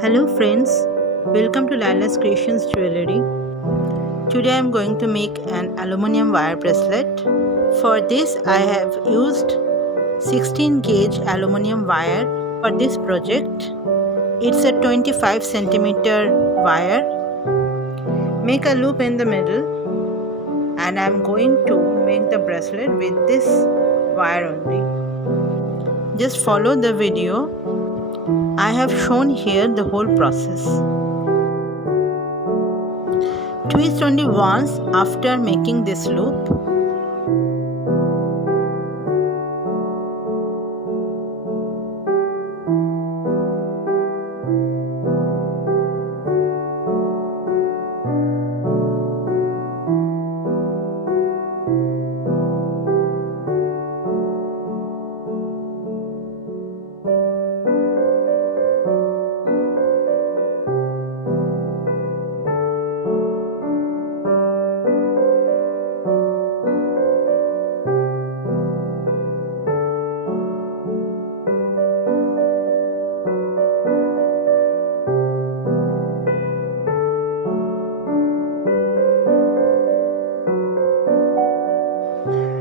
Hello friends, welcome to Lala's Creations Jewelry. Today I am going to make an aluminum wire bracelet. For this I have used 16 gauge aluminum wire for this project. It's a 25 centimeter wire. Make a loop in the middle and I am going to make the bracelet with this wire only. Just follow the video. I have shown here the whole process. Twist only once after making this loop.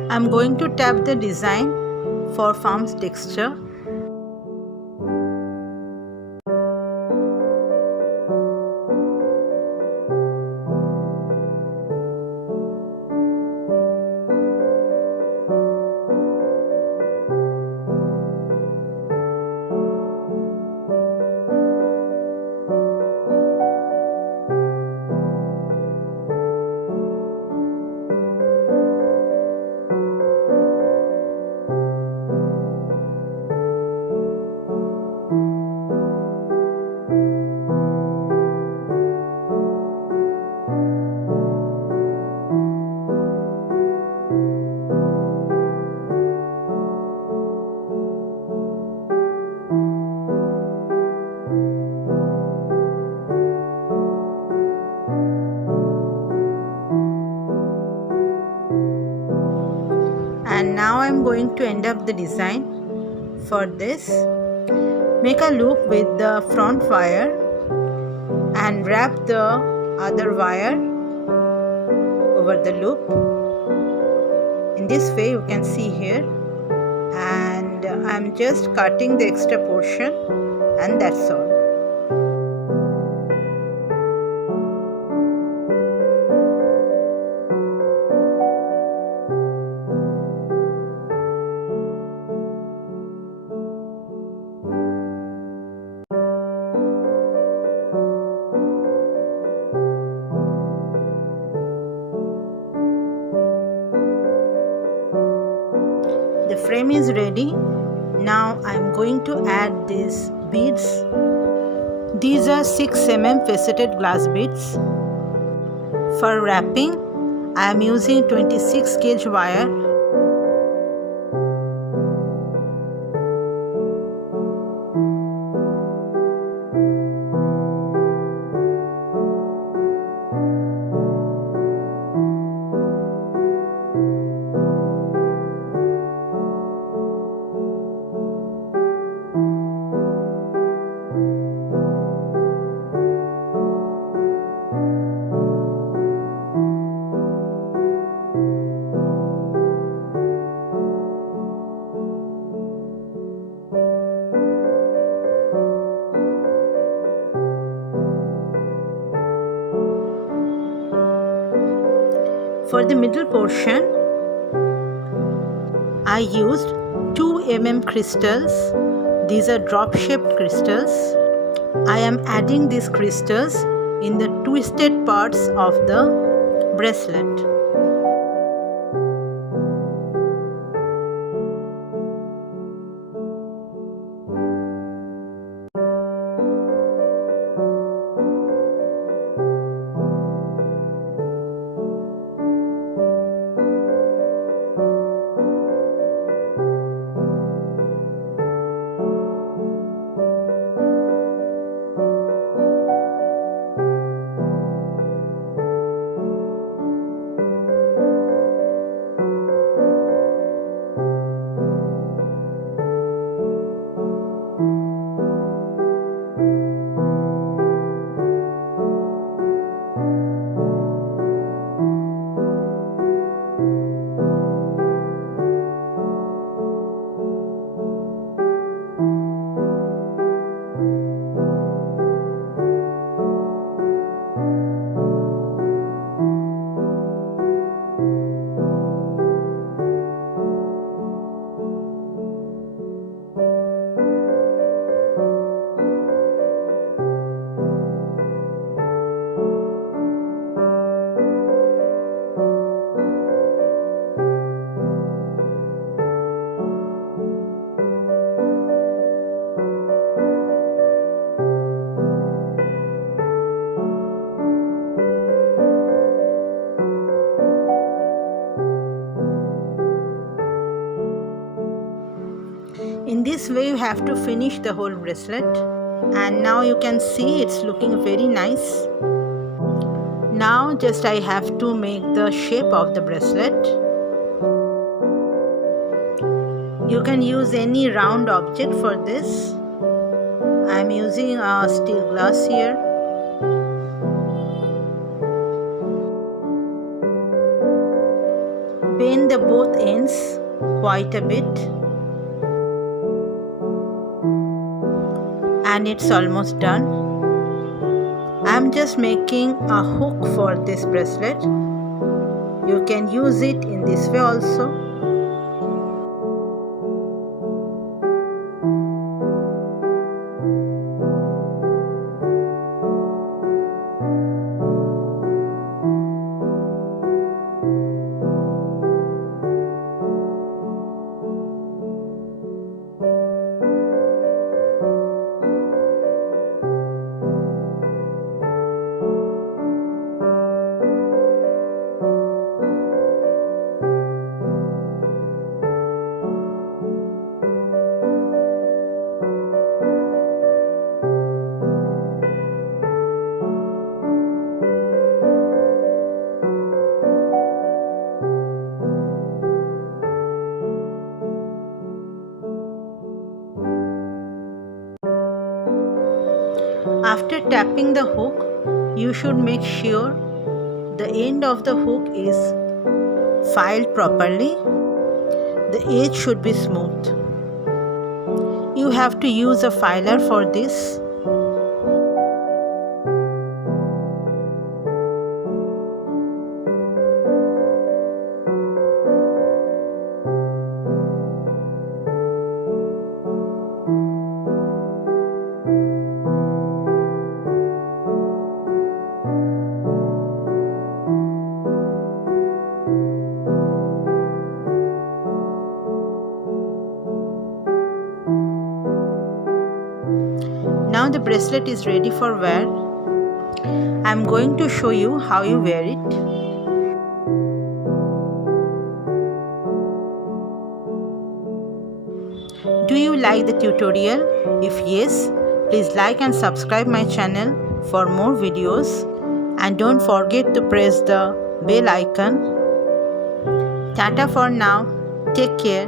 I'm going to tap the design for farm's texture. And now I'm going to end up the design. For this, make a loop with the front wire and wrap the other wire over the loop. In this way you can see here, and I'm just cutting the extra portion, and that's all. The frame is ready. Now I'm going to add these beads. These are 6 mm faceted glass beads. For wrapping, I am using 26 gauge wire. For the middle portion, I used 2 mm crystals. These are drop shaped crystals. I am adding these crystals in the twisted parts of the bracelet. way you have to finish the whole bracelet. And now you can see it's looking very nice. Now just I have to make the shape of the bracelet. You can use any round object for this. I am using a steel glass here. Bend the both ends quite a bit. And it's almost done. I'm just making a hook for this bracelet. You can use it in this way also. After tapping the hook, you should make sure the end of the hook is filed properly. The edge should be smooth. You have to use a filer for this. Now the bracelet is ready for wear. I am going to show you how you wear it. Do you like the tutorial? If yes, please like and subscribe my channel for more videos, and don't forget to press the bell icon. Tata for now. Take care.